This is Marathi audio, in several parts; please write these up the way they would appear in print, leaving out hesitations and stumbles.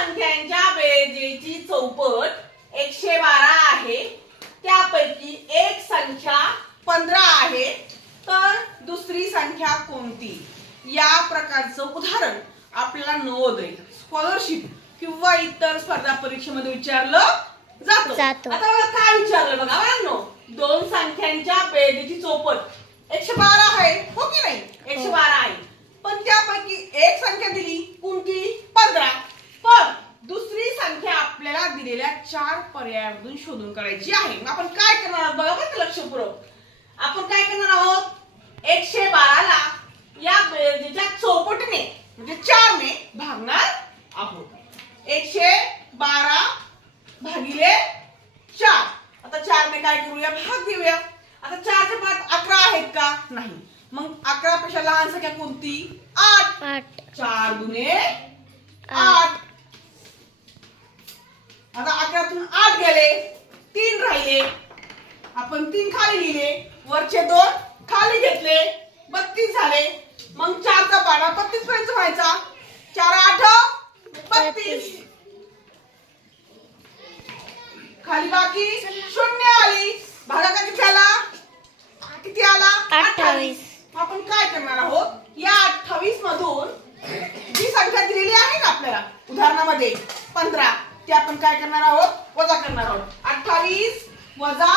संख्यांच्या बेरजेची चौपट 112 आहे. त्यापैकी एक संख्या 15 आहे, तर दुसरी संख्या कोणती? या प्रकारचं उदाहरण आपल्याला नवोदय, स्कॉलरशिप किंवा इतर स्पर्धा परीक्षेमध्ये विचारलं जातं. आता मला काय विचारलं बघा मुलांनो, दोन संख्यांच्या बेरजेची चौपट 112 आहे, हो की नाही? 112 आहे, पण त्यापैकी एक संख्या दिली कोणती? 15. पण दुसरी संख्या आपल्याला दिलेल्या 4 पर्यायामधून शोधून काढायची आहे. मग आपण काय करणार आहोत बघा बरं लक्षपूर्वक. आपण काय करणार आहोत? 112 ला या बेरजेच्या चौपटीने म्हणजे 4 ने भागणार आहोत. 112 भागिले 4. आता 4 ने काय करूया? भाग देऊया. आता 4 चे 5 11 आहेत का? नाही. मग 11 पेक्षा लहान संख्या कोणती? 8. 4 दुने 8. आता 11तून 8 गेले, 3 राहिले. आपण 3 खाली लिहिले, वरचे 2 खाली घेतले, 32 झाले. मग 4 चा पाढा 32 पर्यंत व्हायचा. 4 8 32. खाली बाकी 0 आली. भागाकार किती आला? किती आला? 28. आपण काय करणार आहोत? या 28 मधून जी संख्या दिलेली आहे ना आपल्याला उदाहरणामध्ये 15, ते आपण काय करणार आहोत? वजा करणार आहोत. 28 वजा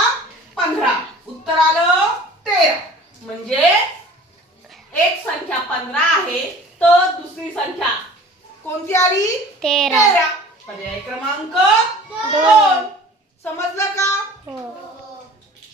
15 उत्तर आलं